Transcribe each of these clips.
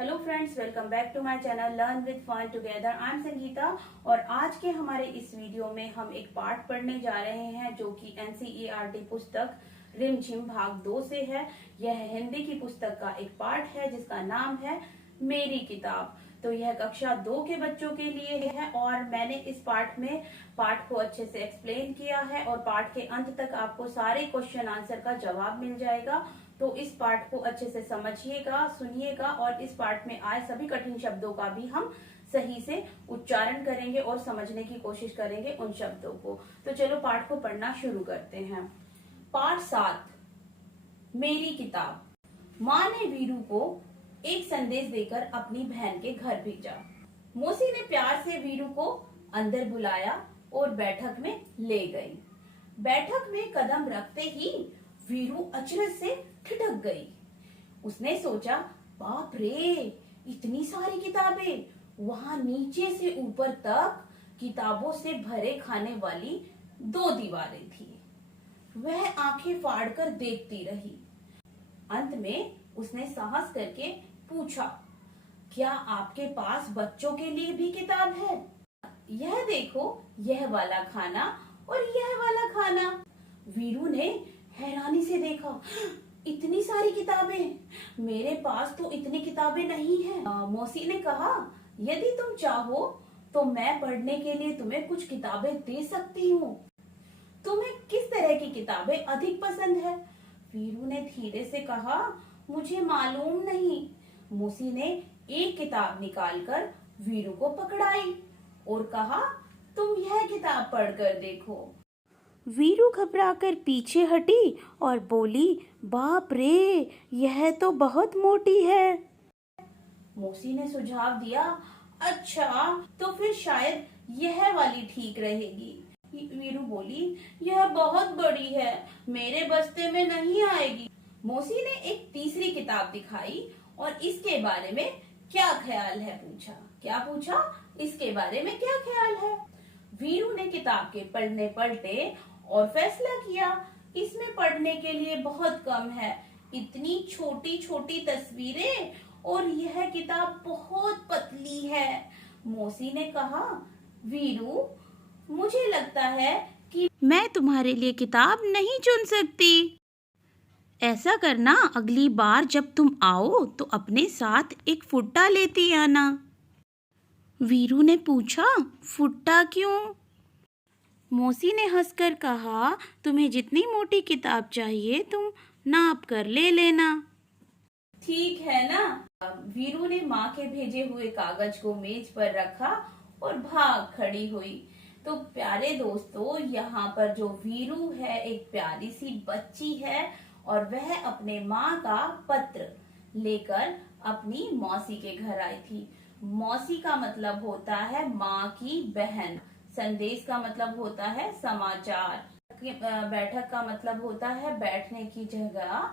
Hello friends, welcome back to my channel learn with fun together. I am Sangeeta और आज के हमारे इस वीडियो में हम एक पार्ट पढ़ने जा रहे हैं जो कि एनसीईआरटी पुस्तक रिमझिम भाग 2 से है। यह हिंदी की पुस्तक का एक पार्ट है जिसका नाम है मेरी किताब। तो यह कक्षा 2 के बच्चों के लिए है और मैंने इस पार्ट में पार्ट को अच्छे से एक्सप्लेन किया है और पार्ट के अंत तक आपको सारे क्वेश्चन आंसर का जवाब मिल जाएगा। तो इस पार्ट को अच्छे से समझिएगा, सुनिएगा और इस पार्ट में आए सभी कठिन शब्दों का भी हम सही से उच्चारण करेंगे और समझने की कोशिश करेंगे उन शब्दों को। तो चलो पाठ को पढ़ना शुरू करते हैं। पाठ 7, मेरी किताब। माँ ने वीरू को एक संदेश देकर अपनी बहन के घर भेजा। मौसी ने प्यार से वीरू को अंदर बुलाया और बैठक में ले गई। बैठक में कदम रखते ही वीरू अचरज से ठिठक गई। उसने सोचा, बाप रे, इतनी सारी किताबें! वहां नीचे से ऊपर तक किताबों से भरे खाने वाली 2 दीवारें थी। वह आंखें फाड़कर देखती रही। अंत में उसने साहस करके पूछा, क्या आपके पास बच्चों के लिए भी किताब है? यह देखो, यह वाला खाना और यह वाला खाना। वीरू ने हैरानी से देखा, इतनी सारी किताबें! मेरे पास तो इतनी किताबें नहीं है। मौसी ने कहा, यदि तुम चाहो तो मैं पढ़ने के लिए तुम्हें कुछ किताबें दे सकती हूँ। तुम्हें किस तरह की किताबें अधिक पसंद है? वीरू ने धीरे से कहा, मुझे मालूम नहीं। मौसी ने एक किताब निकालकर वीरू को पकड़ाई और कहा, तुम यह किताब पढ़कर देखो। वीरू घबराकर पीछे हटी और बोली, बाप रे, यह तो बहुत मोटी है। मौसी ने सुझाव दिया, अच्छा तो फिर शायद यह वाली ठीक रहेगी। वीरू बोली, यह बहुत बड़ी है, मेरे बस्ते में नहीं आएगी। मौसी ने एक तीसरी किताब दिखाई और इसके बारे में क्या ख्याल है पूछा। क्या पूछा? इसके बारे में क्या ख्याल है? वीरू ने किताब के पन्ने पलटे और फैसला किया, इसमें पढ़ने के लिए बहुत कम है। इतनी छोटी छोटी तस्वीरें और यह किताब बहुत पतली है। मौसी ने कहा, वीरू, मुझे लगता है कि मैं तुम्हारे लिए किताब नहीं चुन सकती। ऐसा करना, अगली बार जब तुम आओ तो अपने साथ एक फुट्टा लेती आना। वीरू ने पूछा, फुट्टा क्यों? मौसी ने हंसकर कहा, तुम्हें जितनी मोटी किताब चाहिए तुम नाप कर ले लेना। ठीक है ना? वीरू ने माँ के भेजे हुए कागज को मेज पर रखा और भाग खड़ी हुई। तो प्यारे दोस्तों, यहाँ पर जो वीरू है एक प्यारी सी बच्ची है और वह अपने माँ का पत्र लेकर अपनी मौसी के घर आई थी। मौसी का मतलब होता है माँ की बहन। संदेश का मतलब होता है समाचार। बैठक का मतलब होता है बैठने की जगह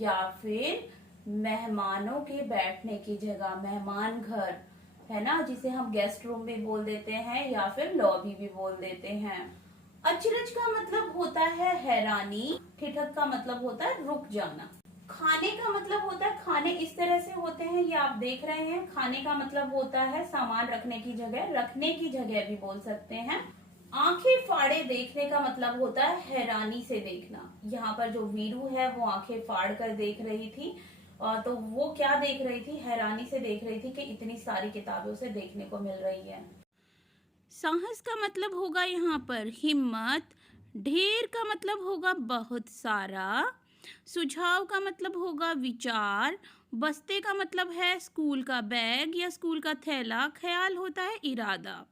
या फिर मेहमानों के बैठने की जगह, मेहमान घर है ना, जिसे हम गेस्ट रूम भी बोल देते हैं या फिर लॉबी भी बोल देते हैं। अचरज का मतलब होता है हैरानी। ठिठक का मतलब होता है रुक जाना। खाने का मतलब होता है, खाने इस तरह से होते हैं, ये आप देख रहे हैं। खाने का मतलब होता है सामान रखने की जगह, रखने की जगह भी बोल सकते हैं। आंखें फाड़े देखने का मतलब होता है हैरानी से देखना। यहाँ पर जो वीरू है वो आंखें फाड़ कर देख रही थी। तो वो क्या देख रही थी? हैरानी से देख रही थी कि इतनी सारी किताबें उसे देखने को मिल रही है। साहस का मतलब होगा यहाँ पर हिम्मत। ढेर का मतलब होगा बहुत सारा। सुझाव का मतलब होगा विचार। बस्ते का मतलब है स्कूल का बैग या स्कूल का थैला। ख्याल होता है इरादा।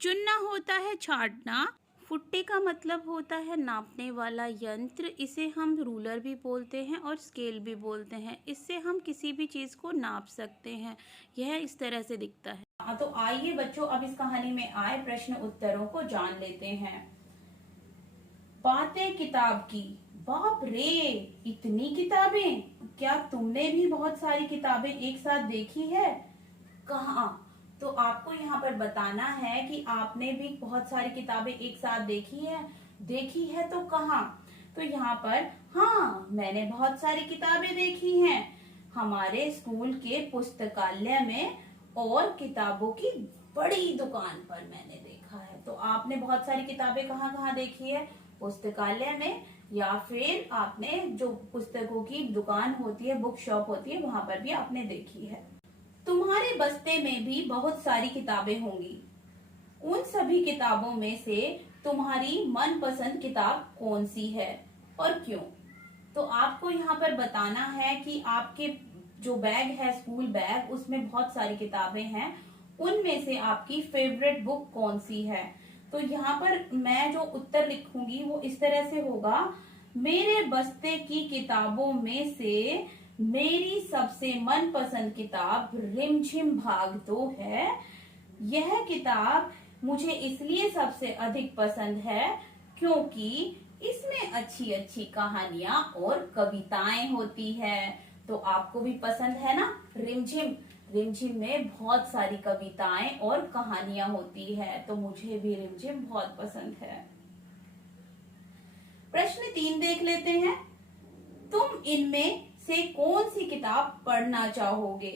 चुनना होता है छांटना। फुट्टे का मतलब होता है नापने वाला यंत्र। इसे हम रूलर भी बोलते हैं और स्केल भी बोलते हैं। इससे हम किसी भी चीज़ को नाप सकते हैं। यह इस तरह से दिखता है। तो आइए बच्चों, अब इस कहानी में आए प्रश्न उत्तरों को जान लेते हैं। बातें किताब की। बाप रे, इतनी किताबें! क्या तुमने भी बहुत सारी किताबें एक साथ देखी है? कहाँ? तो आपको यहाँ पर बताना है कि आपने भी बहुत सारी किताबें एक साथ देखी है। देखी है तो कहाँ? तो यहाँ पर, हाँ, मैंने बहुत सारी किताबें देखी हैं। हमारे स्कूल के पुस्तकालय में और किताबों की बड़ी दुकान पर मैंने देखा है। तो आपने बहुत सारी किताबें कहाँ कहाँ देखी है? पुस्तकालय में, या फिर आपने जो पुस्तकों की दुकान होती है, बुक शॉप होती है, वहां पर भी आपने देखी है। तुम्हारे बस्ते में भी बहुत सारी किताबें होंगी। उन सभी किताबों में से तुम्हारी मनपसंद किताब कौन सी है और क्यों? तो आपको यहाँ पर बताना है कि आपके जो बैग है, स्कूल बैग, उसमें बहुत सारी किताबें हैं, उनमें से आपकी फेवरेट बुक कौन सी है। तो यहाँ पर मैं जो उत्तर लिखूंगी वो इस तरह से होगा, मेरे बस्ते की किताबों में से मेरी सबसे मनपसंद किताब रिमझिम भाग 2 है। यह किताब मुझे इसलिए सबसे अधिक पसंद है क्योंकि इसमें अच्छी अच्छी कहानियां और कविताएं होती है। तो आपको भी पसंद है ना रिमझिम? रिमझिम में बहुत सारी कविताएं और कहानियां होती है, तो मुझे भी रिमझिम बहुत पसंद है। प्रश्न 3 देख लेते हैं। तुम इनमें से कौन सी किताब पढ़ना चाहोगे,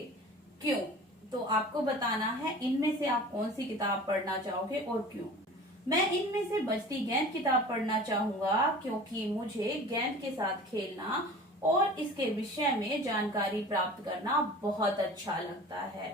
क्यों? तो आपको बताना है इनमें से आप कौन सी किताब पढ़ना चाहोगे और क्यों। मैं इनमें से बजती गेंद किताब पढ़ना चाहूंगा क्योंकि मुझे गेंद के साथ खेलना और इसके विषय में जानकारी प्राप्त करना बहुत अच्छा लगता है।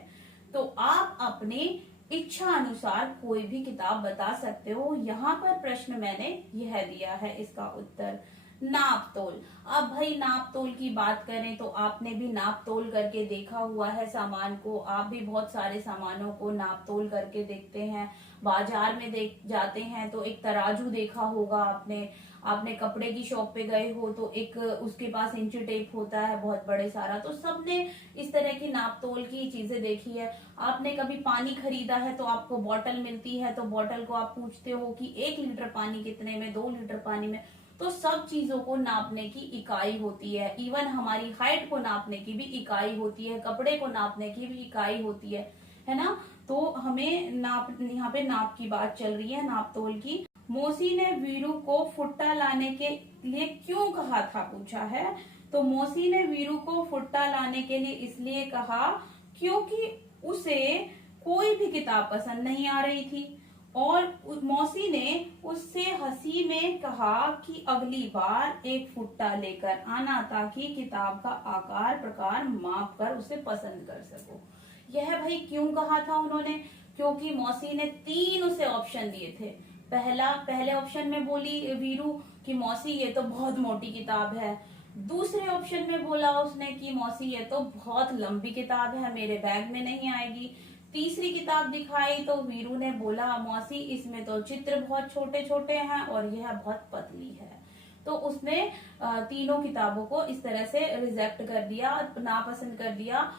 तो आप अपनी इच्छा अनुसार कोई भी किताब बता सकते हो। यहाँ पर प्रश्न मैंने यह दिया है, इसका उत्तर नाप तोल। अब भाई नाप तोल की बात करें तो आपने भी नाप तोल करके देखा हुआ है सामान को। आप भी बहुत सारे सामानों को नाप तोल करके देखते हैं। बाजार में देख जाते हैं तो एक तराजू देखा होगा आपने। आपने कपड़े की शॉप पे गए हो तो एक उसके पास इंची टेप होता है बहुत बड़े सारा। तो सबने इस तरह की नाप तोल की चीजें देखी है। आपने कभी पानी खरीदा है तो आपको बोतल मिलती है, तो बोतल को आप पूछते हो कि 1 लीटर पानी कितने में, 2 लीटर पानी में। तो सब चीजों को नापने की इकाई होती है। इवन हमारी हाइट को नापने की भी इकाई होती है, कपड़े को नापने की भी इकाई होती है ना। तो हमें नाप, यहाँ पे नाप की बात चल रही है, नाप तोल की। मौसी ने वीरू को फुट्टा लाने के लिए क्यों कहा था, पूछा है। तो मौसी ने वीरू को फुट्टा लाने के लिए इसलिए कहा क्योंकि उसे कोई भी किताब पसंद नहीं आ रही थी और मौसी ने उससे हंसी में कहा कि अगली बार एक फुट्टा लेकर आना ताकि किताब का आकार प्रकार माप कर उसे पसंद कर सको। यह भाई क्यों कहा था उन्होंने? क्योंकि मौसी ने 3 उसे ऑप्शन दिए थे। पहले ऑप्शन में बोली वीरू कि मौसी ये तो बहुत मोटी किताब है। दूसरे ऑप्शन में बोला उसने कि मौसी ये तो बहुत लंबी किताब है, मेरे बैग में नहीं आएगी। तीसरी किताब दिखाई तो वीरू ने बोला मौसी इसमें तो चित्र बहुत छोटे छोटे हैं और यह बहुत पतली है। तो उसने तीनों किताबों को इस तरह से रिजेक्ट कर दिया, नापसंद कर दिया।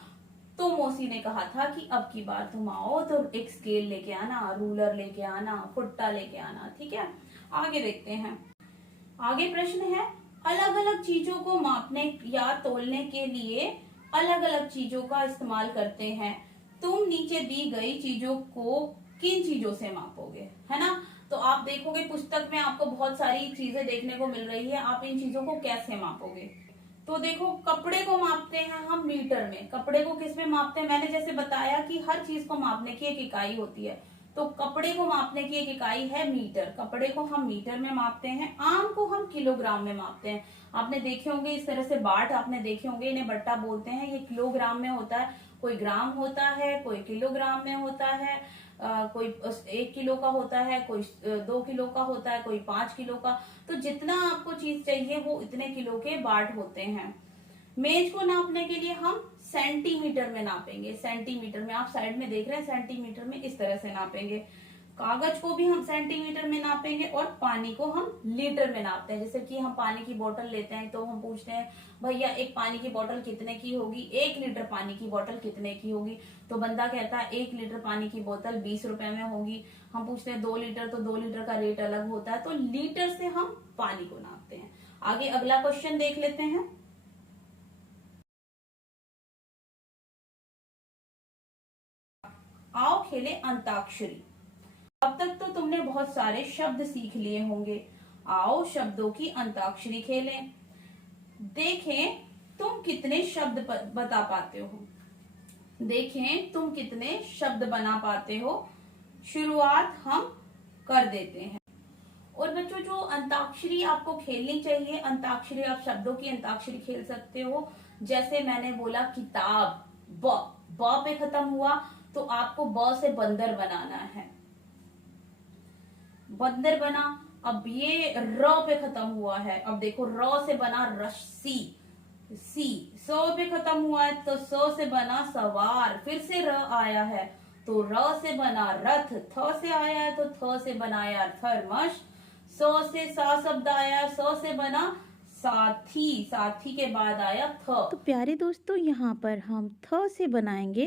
तो मौसी ने कहा था कि अब की बार तुम आओ तो एक स्केल लेके आना, रूलर लेके आना, फुट्टा लेके आना, ठीक है। आगे देखते हैं। आगे प्रश्न है, अलग अलग चीजों को मापने या तोलने के लिए अलग अलग चीजों का इस्तेमाल करते हैं। तुम नीचे दी गई चीजों को किन चीजों से मापोगे, है ना। तो आप देखोगे पुस्तक में आपको बहुत सारी चीजें देखने को मिल रही है, आप इन चीजों को कैसे मापोगे। तो देखो कपड़े को मापते हैं हम मीटर में। कपड़े को किस में मापते हैं? मैंने जैसे बताया कि हर चीज को मापने की एक इकाई होती है, तो कपड़े को मापने की एक इकाई है मीटर। कपड़े को हम मीटर में मापते हैं। आम को हम किलोग्राम में मापते हैं। आपने देखे होंगे इस तरह से बाट, आपने देखे होंगे, इन्हें बट्टा बोलते हैं। ये किलोग्राम में होता है, कोई ग्राम होता है, कोई किलोग्राम में होता है, कोई 1 किलो का होता है, कोई 2 किलो का होता है, कोई 5 किलो का। तो जितना आपको चीज चाहिए वो इतने किलो के बाट होते हैं। मेज को नापने के लिए हम सेंटीमीटर में नापेंगे। सेंटीमीटर में, आप साइड में देख रहे हैं, सेंटीमीटर में इस तरह से नापेंगे। कागज को भी हम सेंटीमीटर में नापेंगे और पानी को हम लीटर में नापते हैं। जैसे कि हम पानी की बोतल लेते हैं तो हम पूछते हैं भैया एक पानी की बोतल कितने की होगी, 1 लीटर पानी की बोतल कितने की होगी। तो बंदा कहता है 1 लीटर पानी की बोतल 20 रुपए में होगी। हम पूछते हैं 2 लीटर, तो 2 लीटर का रेट अलग होता है। तो लीटर से हम पानी को नापते हैं। आगे अगला क्वेश्चन देख लेते हैं। आओ खेले अंताक्षरी। अब तक तो तुमने बहुत सारे शब्द सीख लिए होंगे। आओ शब्दों की अंताक्षरी खेलें। देखें तुम कितने शब्द बता पाते हो। देखें तुम कितने शब्द बना पाते हो। शुरुआत हम कर देते हैं। और बच्चों जो अंताक्षरी आपको खेलनी चाहिए, अंताक्षरी आप शब्दों की अंताक्षरी खेल सकते हो। जैसे मैंने बोला किताब, ब पे खत्म हुआ तो आपको ब से बंदर बनाना है, बंदर बना। अब ये र पे खत्म हुआ है, अब देखो र से बना रस्सी, सी। स पे खत्म हुआ है तो स से बना सवार, फिर से र आया है तो र से बना रथ, थ से आया है तो थ से बनाया थर्मस, स से सा शब्द आया, स से बना साथी, साथी के बाद आया थ। तो प्यारे दोस्तों यहाँ पर हम थ से बनाएंगे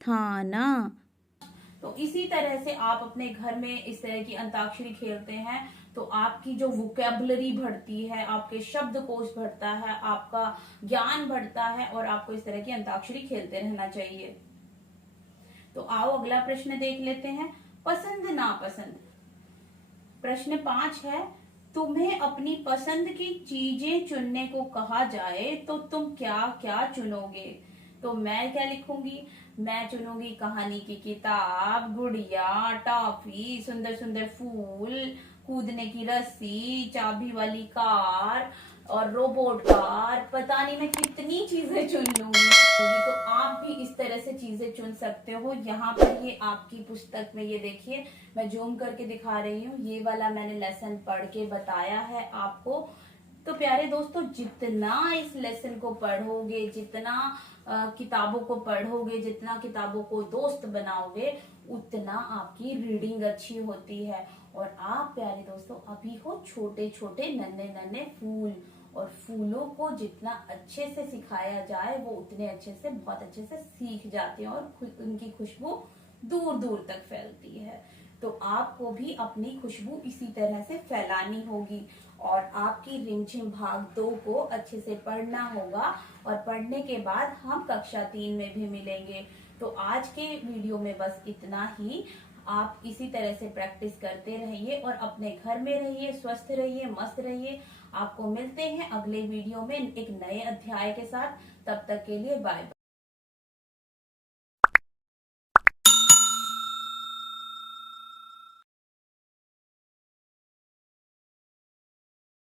थाना। तो इसी तरह से आप अपने घर में इस तरह की अंताक्षरी खेलते हैं तो आपकी जो वोकैबुलरी बढ़ती है, आपके शब्दकोश बढ़ता है, आपका ज्ञान बढ़ता है और आपको इस तरह की अंताक्षरी खेलते रहना चाहिए। तो आओ अगला प्रश्न देख लेते हैं, पसंद नापसंद। प्रश्न 5 है, तुम्हें अपनी पसंद की चीजें चुनने को कहा जाए तो तुम क्या क्या चुनोगे। तो मैं क्या लिखूंगी, मैं चुनूंगी कहानी की किताब, गुड़िया, टॉफी, सुंदर सुंदर फूल, कूदने की रस्सी, चाबी वाली कार और रोबोट कार। पता नहीं मैं कितनी चीजें चुन लूंगी। तो आप भी इस तरह से चीजें चुन सकते हो। यहाँ पर ये आपकी पुस्तक में, ये देखिए मैं जूम करके दिखा रही हूँ, ये वाला मैंने लेसन पढ़ के बताया है आपको। तो प्यारे दोस्तों जितना इस लेसन को पढ़ोगे, जितना किताबों को पढ़ोगे, जितना किताबों को दोस्त बनाओगे, उतना आपकी रीडिंग अच्छी होती है। और आप प्यारे दोस्तों अभी हो छोटे छोटे नन्हे नन्हे फूल, और फूलों को जितना अच्छे से सिखाया जाए वो उतने अच्छे से, बहुत अच्छे से सीख जाते हैं और उनकी खुशबू दूर दूर तक फैलती है। तो आपको भी अपनी खुशबू इसी तरह से फैलानी होगी और आपकी रिमझिम भाग 2 को अच्छे से पढ़ना होगा। और पढ़ने के बाद हम कक्षा 3 में भी मिलेंगे। तो आज के वीडियो में बस इतना ही। आप इसी तरह से प्रैक्टिस करते रहिए और अपने घर में रहिए, स्वस्थ रहिए, मस्त रहिए। आपको मिलते हैं अगले वीडियो में एक नए अध्याय के साथ। तब तक के लिए बाय बाय।